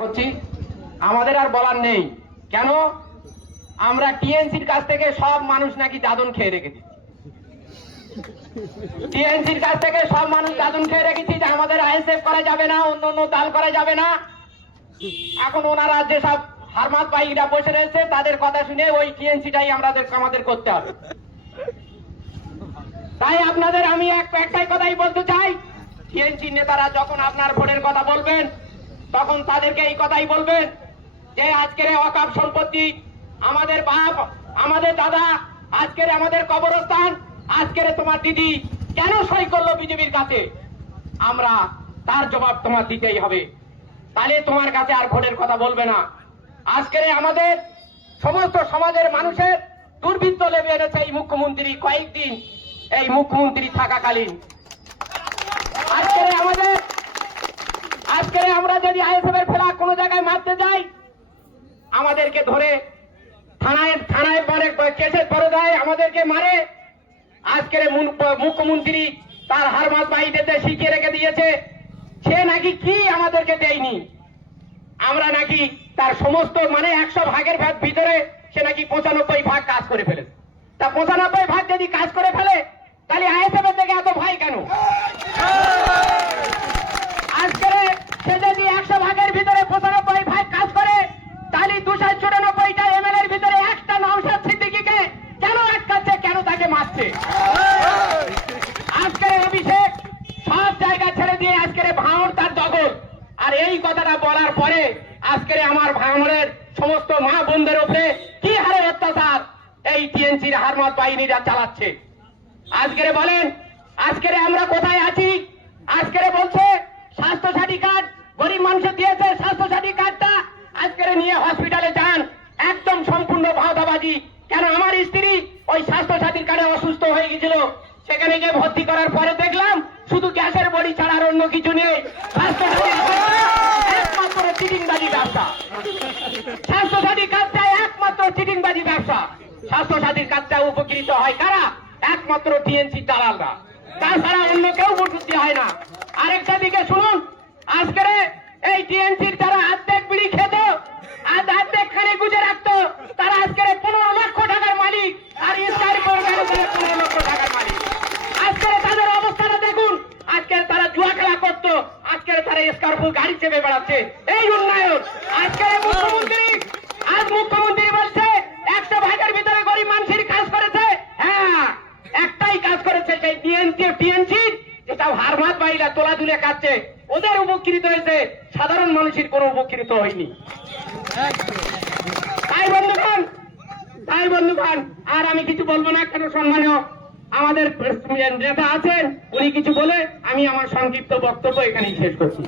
করছি, আমাদের আর বলার নেই। কেন? আমরা টিএনসির কাছ থেকে সব মানুষ নাকি দাদন খেয়ে রেখেছি। টিএনসির কাছ থেকে সব মানুষ দাদন খেয়ে রেখেছি যে আমাদের আইএসএফ করা যাবে না, অন্য অন্য দল করা যাবে না। এখন ওনারা যেসব হারমাত ভাইরা বসে রয়েছে তাদের কথা শুনে ওই টিএনসিটাই আমাদের করতে হবে। তাই আপনাদের আমি একটাই কথাই বলতে চাই, টিএনসি নেতারা যখন আপনার ভোটের কথা বলবেন তখন তাদেরকে এই কথাই বলবেন যে আজকের ওয়াকফ সম্পত্তি আমাদের বাপ, আমাদের দাদা, আজকের আমাদের কবরস্থান, আজকের তোমার দিদি কেন সই করলো বিজেপির কাছে, আমরা তার জবাব তোমার দিতেই হবে। তাহলে তোমার কাছে আর ভোটের কথা বলবে না। আজকের আমাদের সমস্ত সমাজের মানুষের দুর্বৃত্ত লেগে এনেছে এই মুখ্যমন্ত্রী কয়েকদিন, এই মুখ্যমন্ত্রী থাকাকালীন। আজকের আমরা যদি আইএসএফ এর ফেলা কোনো জায়গায় মারতে যাই, আমাদেরকে ধরে থানায় কেসের পরদায় আমাদেরকে মারে। আজকের মুখ্যমন্ত্রী তার হারমাত ভাইদের শিখিয়ে রেখে দিয়েছে, সে নাকি কি আমাদেরকে দেয়নি। আমরা নাকি তার সমস্ত 100 ভাগের ভিতরে সে নাকি 95 ভাগ কাজ করে ফেলেছে। তা 95 ভাগ যদি কাজ করে ফেলে তাহলে আইএসএফ এর থেকে এত ভাই কেন? আজকের সে যদি 100 ভাগের ভিতরে 95 ভাগ কাজ করে তাহলে 294টা এমএলএর ভিতরে একটা নওশাদ সিদ্দিকীকে কেন আটকাচ্ছে, কেন তাকে মারছে? আজকের অভিষেক সব জায়গা ছেড়ে দিয়ে আজকের ভাঙড় তার দখল। আর এই কথাটা বলার পরে আজকের আমার ভাঙড়ের সমস্ত মা বোনদের উপরে কি হারে অত্যাচার এই টিএনসির হারমাত বাহিনীরা চালাচ্ছে। আজকের বলেন আজকের আমরা কোথায় আছি? আজকের বলছে স্বাস্থ্যসাথী কার্ড গরিব মানুষের দিয়েছে, স্বাস্থ্যসাথী কার্ডটা আজকের নিয়ে হসপিটালে যান, একদম সম্পূর্ণ ভাওতাবাজি। কেন? আমার স্ত্রী ওই স্বাস্থ্যসাথীর কার্ডে অসুস্থ হয়ে গেছিল, সেখানে গিয়ে ভর্তি করার পরে দেখলাম শুধু গ্যাসের বড়ি ছাড়া আর অন্য কিছু নেই। একমাত্র চিটিংবাজি ব্যবসা, স্বাস্থ্যসাথী কার্ডটা একমাত্র চিটিংবাজি ব্যবসা। স্বাস্থ্যসাথীর কার্ডটা উপকৃত হয় কারা? একমাত্র টিএনসি দালালরা, তাছাড়া অন্য কেউ উপকৃত হয় না। আরেকটা দিকে শুনুন, আজকের এই টিএনসির যারা অর্ধেক বিড়ি খেত আর অর্ধেক খানে গুজে রাখতো, তারা আজকের 15 লক্ষ টাকার মালিক, আর স্কারপিও গাড়ি 15 লক্ষ টাকার মালিক। আজকের তাদের অবস্থাটা দেখুন, আজকের তারা জুয়া খেলা করতো, আজকের তারা স্কারপিও গাড়ি চেপে বেড়াচ্ছে। এই উন্নয়ন আজকের মুখ্যমন্ত্রী বলছে 100 ভাগের ভিতরে গরিব মানুষের কাজ করেছে। হ্যাঁ, একটাই কাজ করেছে, সেই টিএনসি যেটা হারমাত ভাইরা তোলা তুলে কাটছে, ওদের উপকৃত হয়েছে, সাধারণ মানুষের কোনো উপকৃত হয়নি। তাই বন্ধুগণ আর আমি কিছু বলবো না, কেন সম্মানীয় আমাদের নেতা আছেন, উনি কিছু বলে আমি আমার সংক্ষিপ্ত বক্তব্য এখানেই শেষ করছি।